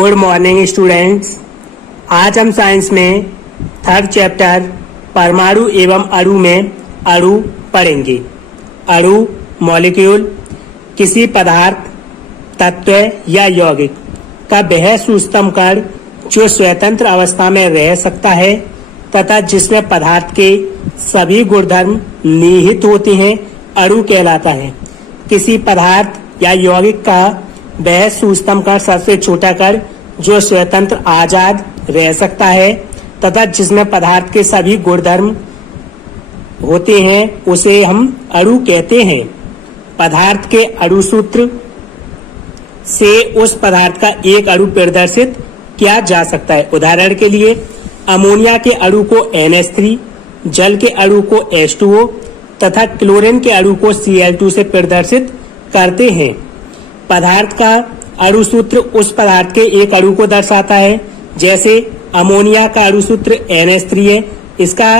Good morning students. आज हम science में थर्ड चैप्टर परमाणु एवं अणु में अणु पढ़ेंगे। अणु मॉलिक्यूल किसी पदार्थ, तत्व या यौगिक का वह सूक्ष्म कण जो स्वतंत्र अवस्था में रह सकता है तथा जिसमें पदार्थ के सभी गुणधर्म निहित होते हैं, अणु कहलाता है। किसी पदार्थ या यौगिक का वह सूक्ष्म कण सबसे छोटा कण जो स्वतंत्र आजाद रह सकता है तथा जिसमें पदार्थ के सभी गुणधर्म होते हैं उसे हम अणु कहते हैं। पदार्थ के अणु सूत्र से उस पदार्थ का एक अणु प्रदर्शित किया जा सकता है। उदाहरण के लिए अमोनिया के अणु को NH3, जल के अणु को H2O तथा क्लोरीन के अणु को Cl2 से प्रदर्शित करते हैं। पदार्थ का अणु सूत्र उस पदार्थ के एक अणु को दर्शाता है। जैसे अमोनिया का अणु सूत्र NH3 है, इसका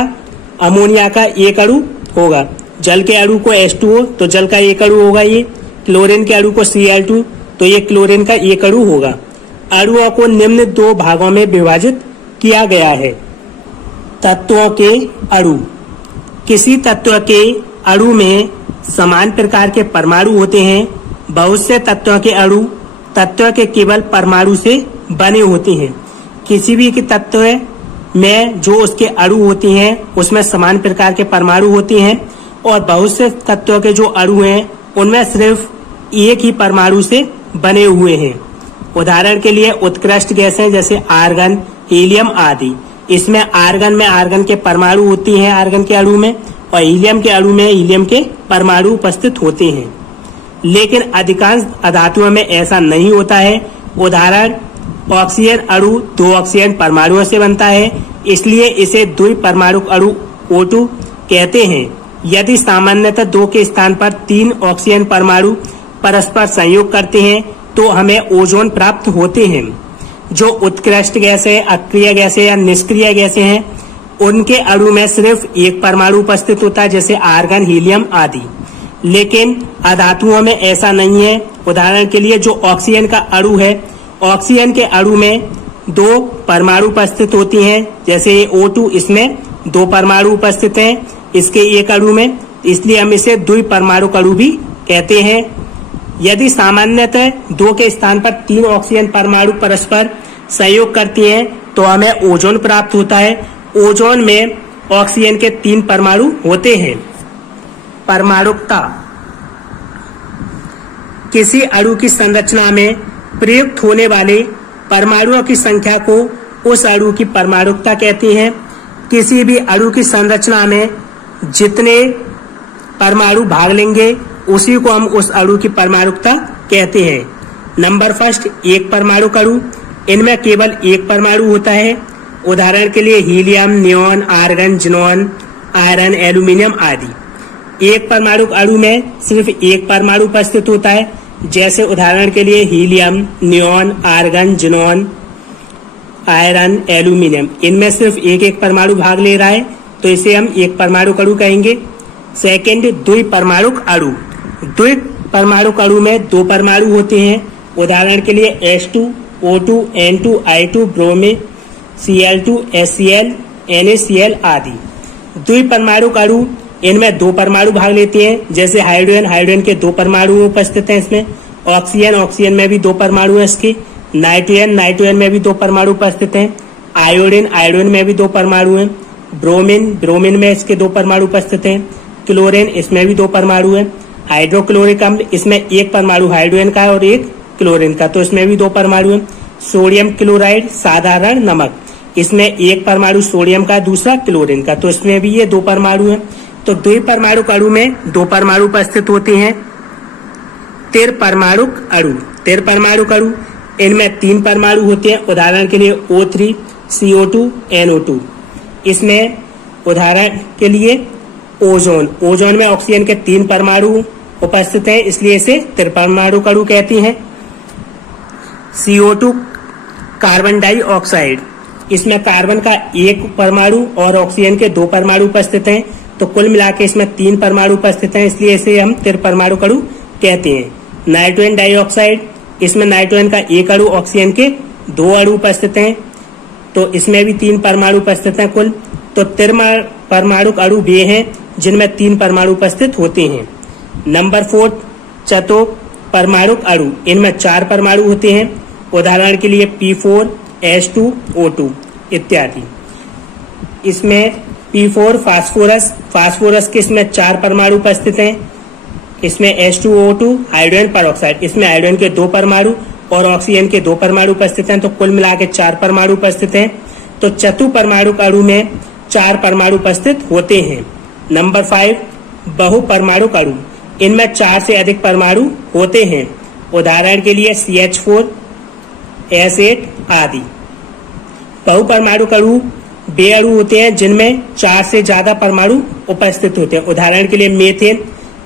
अमोनिया का एक अणु होगा। जल के अणु को H2O तो जल का एक अणु होगा ये। क्लोरीन के अणु को Cl2 तो ये क्लोरीन का एक अणु होगा। अणुओं को निम्न दो भागों में विभाजित किया गया है। तत्वों के अणु। किसी तत्व के अणु में समान प्रकार के परमाणु होते हैं। बहुत से तत्वों के अणु तत्व के केवल परमाणु से बने होते हैं। किसी भी के तत्व में जो उसके अणु होते हैं उसमें समान प्रकार के परमाणु होते हैं और बहुत से तत्वों के जो अणु हैं उनमें सिर्फ एक ही परमाणु से बने हुए हैं। उदाहरण के लिए उत्कृष्ट गैसें जैसे आर्गन, हीलियम आदि। इसमें आर्गन में आर्गन के परमाणु होती हैं आर्गन के अणु में, और हीलियम के अणु में हीलियम के परमाणु उपस्थित होते हैं। लेकिन अधिकांश धातुओं में ऐसा नहीं होता है। उदाहरण ऑक्सीजन अणु दो ऑक्सीजन परमाणुओं से बनता है, इसलिए इसे द्विपरमाणुक अणु O2 कहते हैं। यदि सामान्यतः दो के स्थान पर तीन ऑक्सीजन परमाणु परस्पर संयोग करते हैं तो हमें ओजोन प्राप्त होते हैं। जो उत्कृष्ट गैसें, अक्रिय गैसें या निष्क्रिय गैसें हैं उनके अणु में सिर्फ एक परमाणु उपस्थित होता है, जैसे आर्गन, हीलियम आदि। लेकिन अधातुओं में ऐसा नहीं है। उदाहरण के लिए जो ऑक्सीजन का अणु है, ऑक्सीजन के अणु में दो परमाणु उपस्थित होती हैं, जैसे O2 इसमें दो परमाणु उपस्थित हैं इसके एक अणु में, इसलिए हम इसे द्विपरमाणुक अणु भी कहते हैं। यदि सामान्यतः दो के स्थान पर तीन ऑक्सीजन परमाणु परस्पर संयोग करती हैं तो हमें ओजोन प्राप्त होता है। ओजोन में ऑक्सीजन के तीन परमाणु होते हैं। परमाणुकता। किसी अणु की संरचना में प्रयुक्त होने वाले परमाणुओं की संख्या को उस अणु की परमाणुकता कहते हैं। किसी भी अणु की संरचना में जितने परमाणु भाग लेंगे उसी को हम उस अणु की परमाणुकता कहते हैं। नंबर फर्स्ट, एक परमाणुक अणु। इनमें केवल एक परमाणु होता है। उदाहरण के लिए helium, neon, argon, xenon, iron, aluminium आदि। एक परमाणुक अणु में सिर्फ एक परमाणु उपस्थित होता है, जैसे उदाहरण के लिए helium, neon, argon, xenon, iron, aluminium. इनमें सिर्फ एक एक परमाणु भाग ले रहा है तो इसे हम एक परमाणुक अणु कहेंगे। सेकेंड, द्विपरमाणुक अणु। द्विपरमाणुक अणु में दो परमाणु होते हैं। उदाहरण के लिए H2, O2, N2, I2, bromine, Cl2, HCl, NaCl आदि। द्विपरमाणुक अणु इनमें दो परमाणु भाग लेते हैं, जैसे हाइड्रोजन, हाइड्रोजन के दो परमाणु उपस्थित हैं इसमें। ऑक्सीजन, ऑक्सीजन में भी दो परमाणु है इसके। नाइट्रोजन, नाइट्रोजन में भी दो परमाणु उपस्थित हैं। आयोडीन, आयोडीन में भी दो परमाणु हैं। ब्रोमीन, ब्रोमीन में इसके दो परमाणु उपस्थित हैं। क्लोरीन, इसमें भी दो परमाणु है। हाइड्रोक्लोरिक अम्ल, इसमें एक परमाणु हाइड्रोजन का और एक क्लोरीन का, तो इसमें भी दो परमाणु है। सोडियम क्लोराइड, साधारण नमक, इसमें एक परमाणु सोडियम का, दूसरा क्लोरीन का, तो इसमें भी ये दो परमाणु है। तो द्विपरमाणुक अणु में दो परमाणु उपस्थित होते हैं। त्रिपरमाणुक अणु। त्रिपरमाणुक अणु इनमें तीन परमाणु होते हैं। उदाहरण के लिए O3, CO2, NO2। इसमें उदाहरण के लिए ओजोन, ओजोन में ऑक्सीजन के तीन परमाणु उपस्थित हैं, इसलिए इसे त्रिपरमाणुक अणु कहते हैं। CO2 कार्बन डाइऑक्साइड, इसमें कार्बन का एक परमाणु और ऑक्सीजन के दो परमाणु उपस्थित हैं, तो कुल मिलाकर इसमें तीन परमाणु उपस्थित हैं, इसलिए इसे हम त्रिपरमाणुक अणु कहते हैं। नाइट्रोजन डाइऑक्साइड, इसमें नाइट्रोजन का एक अणु, ऑक्सीजन के 2 अणु उपस्थित हैं, तो इसमें भी 3 परमाणु उपस्थित हैं कुल। तो परमाणु अणु वे हैं जिनमें 3 परमाणु उपस्थित होते हैं। नंबर 4 चतुः परमाणु अणु, इनमें 4 परमाणु होते हैं। उदाहरण के लिए P4, H2, O2 इत्यादि। इसमें P4 फास्फोरस के इसमें 4 परमाणु उपस्थित हैं। इसमें H2O2 हाइड्रोजन परऑक्साइड, इसमें हाइड्रोजन के 2 परमाणु और ऑक्सीजन के 2 परमाणु उपस्थित हैं, तो कुल मिला के 4 परमाणु उपस्थित हैं। तो चतुः परमाणु अणु में 4 परमाणु उपस्थित होते हैं। नंबर 5 बहु परमाणु अणु, इनमें 4 से अधिक परमाणु होते हैं। उदाहरण के लिए CH4, S8 आदि। बहु परमाणु अणु वे अणु होते हैं जिनमें 4 से ज्यादा परमाणु उपस्थित होते हैं। उदाहरण के लिए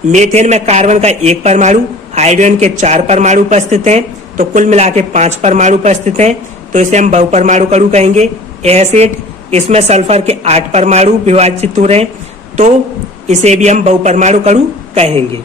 मीथेन में कार्बन का 1 परमाणु, हाइड्रोजन के 4 परमाणु उपस्थित हैं, तो कुल मिला के 5 परमाणु उपस्थित हैं, तो इसे हम बहुपरमाणु अणु कहेंगे। एसिड, इसमें सल्फर के 8 परमाणु विभाजित हो रहे हैं, तो इसे भी हम बहुपरमाणु अणु कहेंगे।